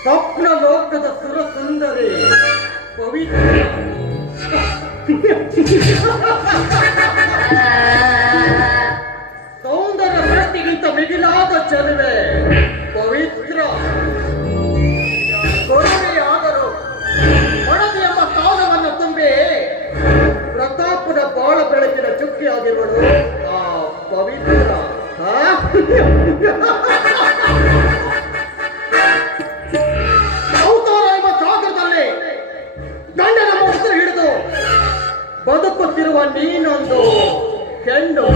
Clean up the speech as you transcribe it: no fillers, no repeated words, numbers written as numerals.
ಸ್ವಪ್ನ ಲೋಕದ ಸುರ ಸುಂದರಿ ಪವಿತ್ರ ಸೌಂದರ್ಯ ದೃಷ್ಟಿಗಿಂತ ಮಿಗಿಲಾದ ಚೆಲುವೆ ಪವಿತ್ರ ಕೊರಡೆಯಾದರೂ ಮಡದಿ ಎಂಬ ಸ್ಥಾನವನ್ನು ತುಂಬಿ ಪ್ರತಾಪದ ಬಾಳ ಬೆಳಕಿನ ಚುಕ್ಕಿಯಾಗಿರುವಳು ಆ ಪವಿತ್ರ ಗಂಡನ ಮುಕ್ತ ಹಿಡಿದು ಬದುಕುತ್ತಿರುವ ನೀನೊಂದು ಹೆಣ್ಣು